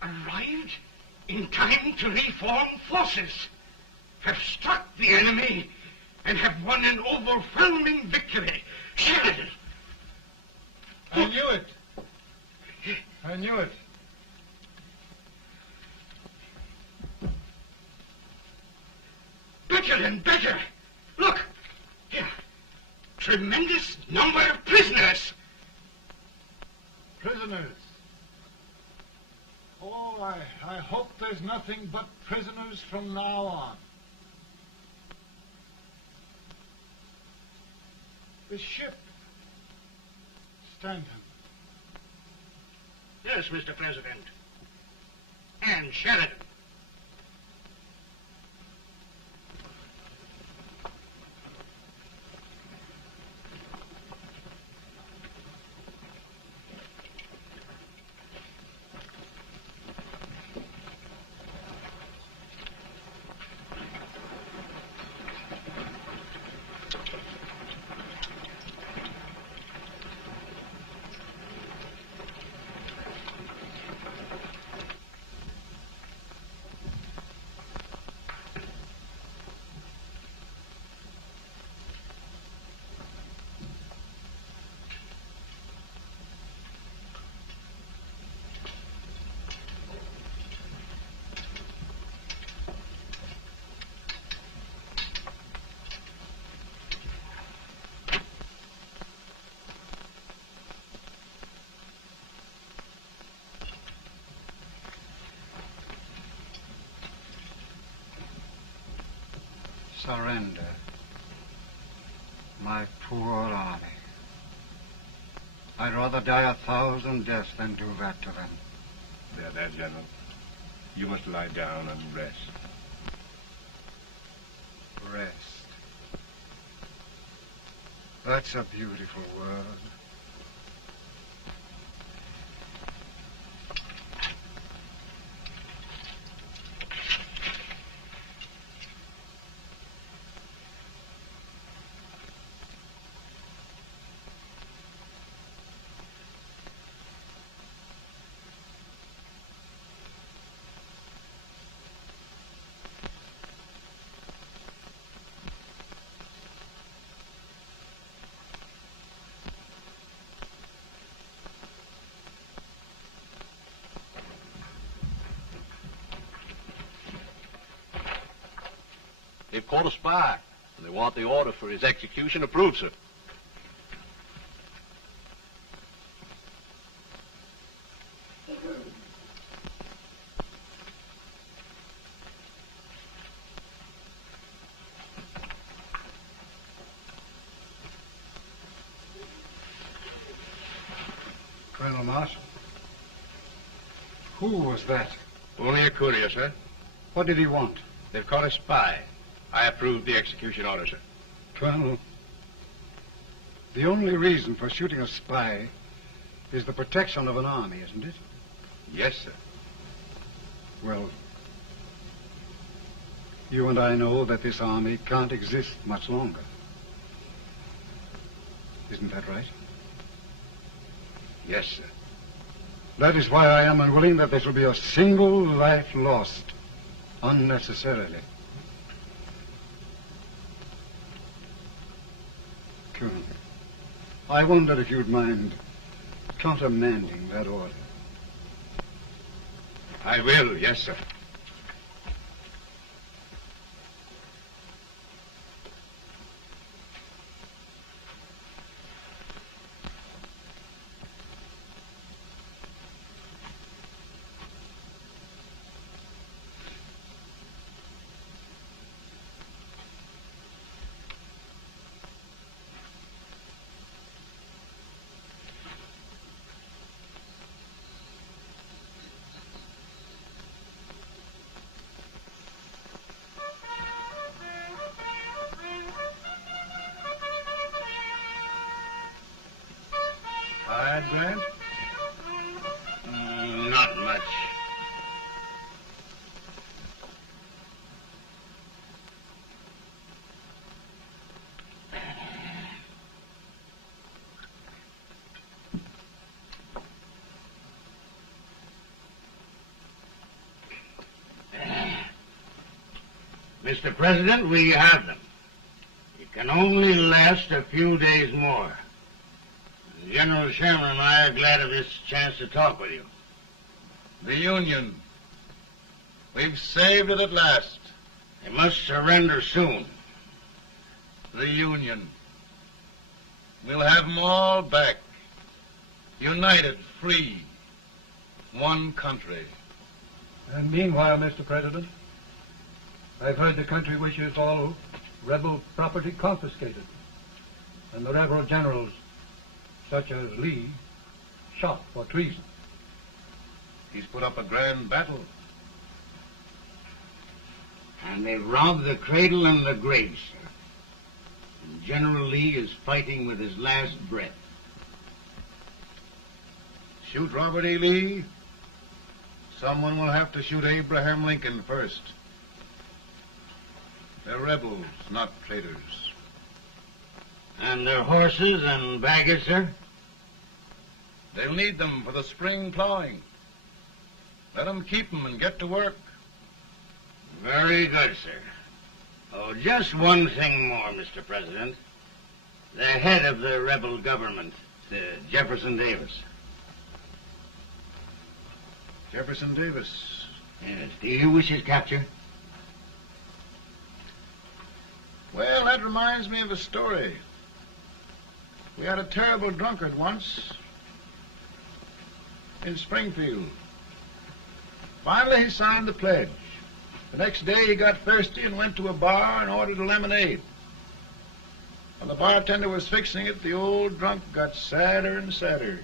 Arrived in time to reform forces, have struck the enemy, and have won an overwhelming victory. Sheridan! I knew it. I knew it. Better and better. Look, here. Tremendous number of prisoners. Prisoners. Oh, I hope there's nothing but prisoners from now on. The ship. Stanton. Yes, Mr. President. And Sheridan. Surrender. My poor army. I'd rather die 1,000 deaths than do that to them. There, General. You must lie down and rest. Rest. That's a beautiful word. They've caught a spy, and they want the order for his execution approved, sir. Colonel Marshall. Who was that? Only a courier, sir. What did he want? They've caught a spy. I approve the execution order, sir. Colonel, the only reason for shooting a spy is the protection of an army, isn't it? Yes, sir. Well, you and I know that this army can't exist much longer. Isn't that right? Yes, sir. That is why I am unwilling that there shall be a single life lost unnecessarily. Colonel, I wonder if you'd mind countermanding that order. I will, yes, sir. Grant? Not much. Mr. President, we have them. It can only last a few days more. General Sherman and I are glad of this chance to talk with you. The Union. We've saved it at last. They must surrender soon. The Union. We'll have them all back. United, free. One country. And meanwhile, Mr. President, I've heard the country wishes all rebel property confiscated, and the rebel generals, such as Lee, shot for treason. He's put up a grand battle. And they've robbed the cradle and the grave, sir. And General Lee is fighting with his last breath. Shoot Robert E. Lee? Someone will have to shoot Abraham Lincoln first. They're rebels, not traitors. And their horses and baggage, sir? They'll need them for the spring plowing. Let them keep them and get to work. Very good, sir. Oh, just one thing more, Mr. President. The head of the rebel government, Jefferson Davis. Jefferson Davis? Yes. Do you wish his capture? Well, that reminds me of a story. We had a terrible drunkard once in Springfield. Finally, he signed the pledge. The next day, he got thirsty and went to a bar and ordered a lemonade. While the bartender was fixing it, the old drunk got sadder and sadder.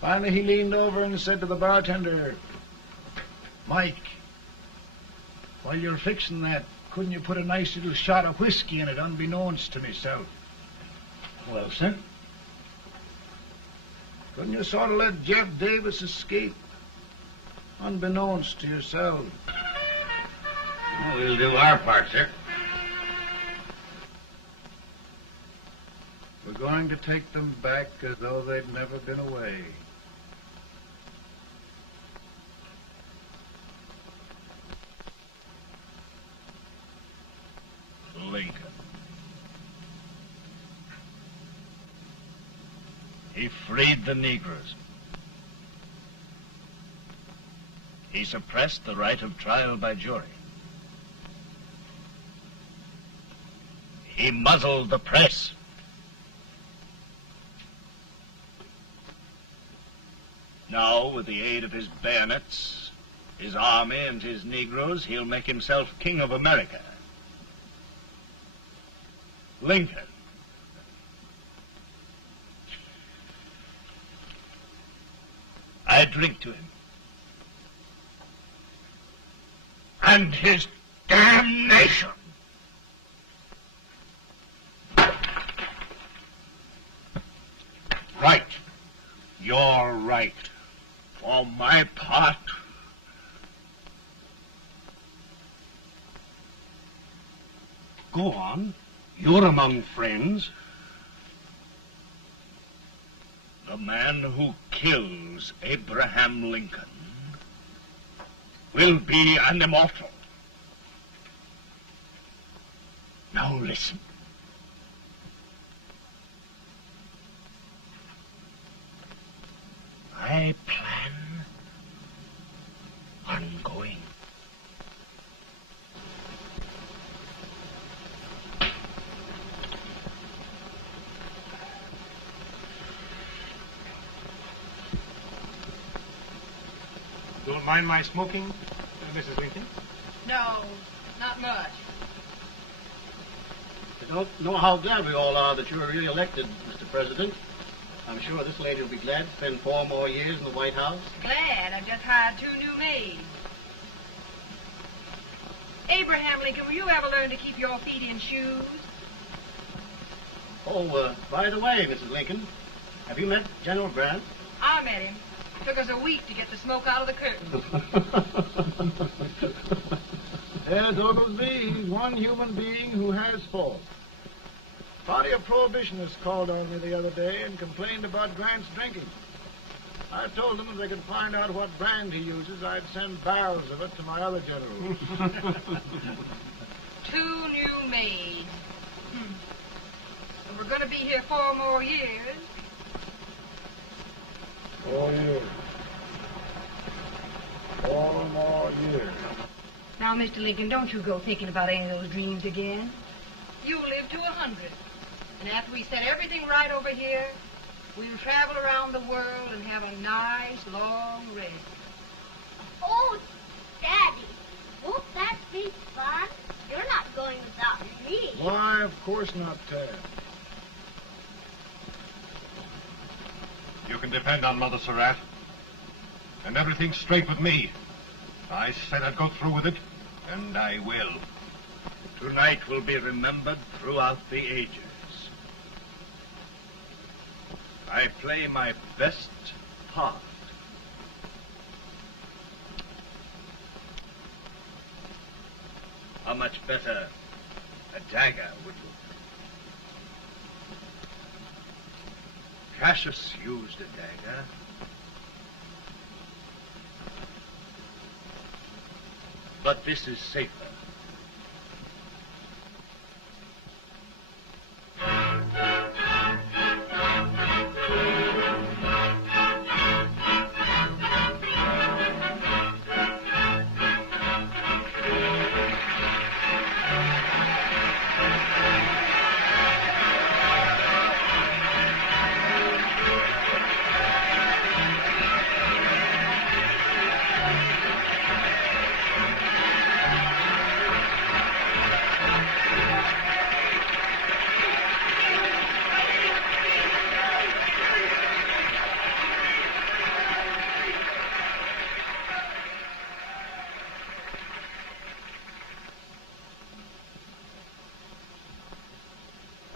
Finally, he leaned over and said to the bartender, "Mike, while you're fixing that, couldn't you put a nice little shot of whiskey in it, unbeknownst to myself?" Well, sir? Couldn't you sort of let Jeff Davis escape, unbeknownst to yourself? Well, we'll do our part, sir. We're going to take them back as though they'd never been away. Lincoln. He freed the Negroes. He suppressed the right of trial by jury. He muzzled the press. Now, with the aid of his bayonets, his army, and his Negroes, he'll make himself king of America. Lincoln. I drink to him. And his damnation. Right. You're right. For my part, go on. You're among friends. The man who kills Abraham Lincoln will be an immortal. Now listen. I plan on going. Don't mind my smoking, Mrs. Lincoln? No, not much. I don't know how glad we all are that you were re-elected, Mr. President. I'm sure this lady will be glad to spend 4 more years in the White House. Glad. I've just hired 2 new maids. Abraham Lincoln, will you ever learn to keep your feet in shoes? Oh, by the way, Mrs. Lincoln, have you met General Grant? I met him. Took us a week to get the smoke out of the curtain. Yes, Oglesby, he's one human being who has faults. A party of prohibitionists called on me the other day and complained about Grant's drinking. I told them if they could find out what brand he uses, I'd send barrels of it to my other generals. 2 new maids. And we're going to be here 4 more years. 4 years. 4 more years. Now, Mr. Lincoln, don't you go thinking about any of those dreams again. You'll live to 100. And after we set everything right over here, we'll travel around the world and have a nice, long rest. Oh, Daddy, won't that be fun? You're not going without me. Why, of course not, Tad. You can depend on Mother Surratt. And everything's straight with me. I said I'd go through with it, and I will. Tonight will be remembered throughout the ages. I play my best part. How much better a dagger would look. Cassius used a dagger. But this is safer.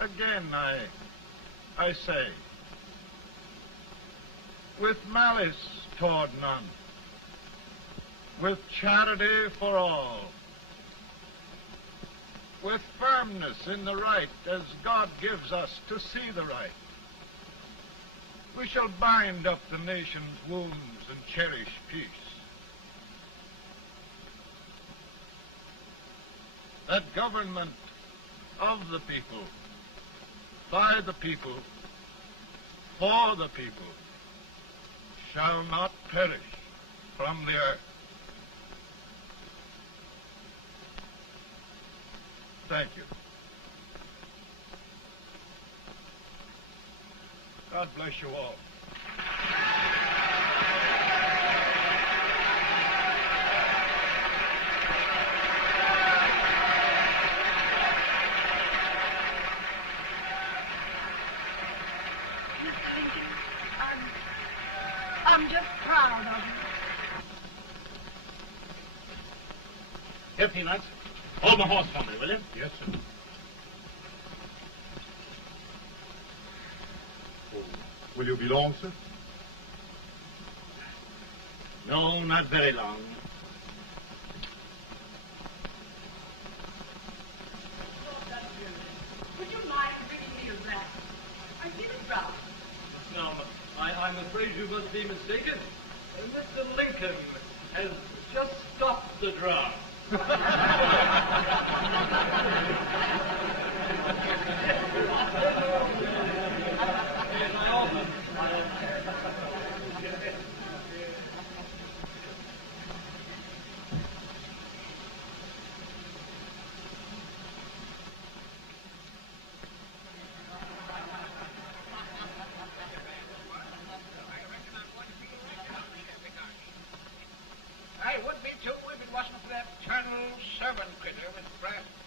Again, I say, with malice toward none, with charity for all, with firmness in the right as God gives us to see the right, we shall bind up the nation's wounds and cherish peace. That government of the people, by the people, for the people, shall not perish from the earth. Thank you. God bless you all. I'm just proud of you. Here, Peanuts. Hold my horse for me, will you? Yes, sir. Will you be long, sir? No, not very long. Would you mind bringing me a wrap? I feel it drop. No, I'm afraid you must be mistaken. Mr. Lincoln has just stopped I would be too if it wasn't for that Colonel servant critter with brass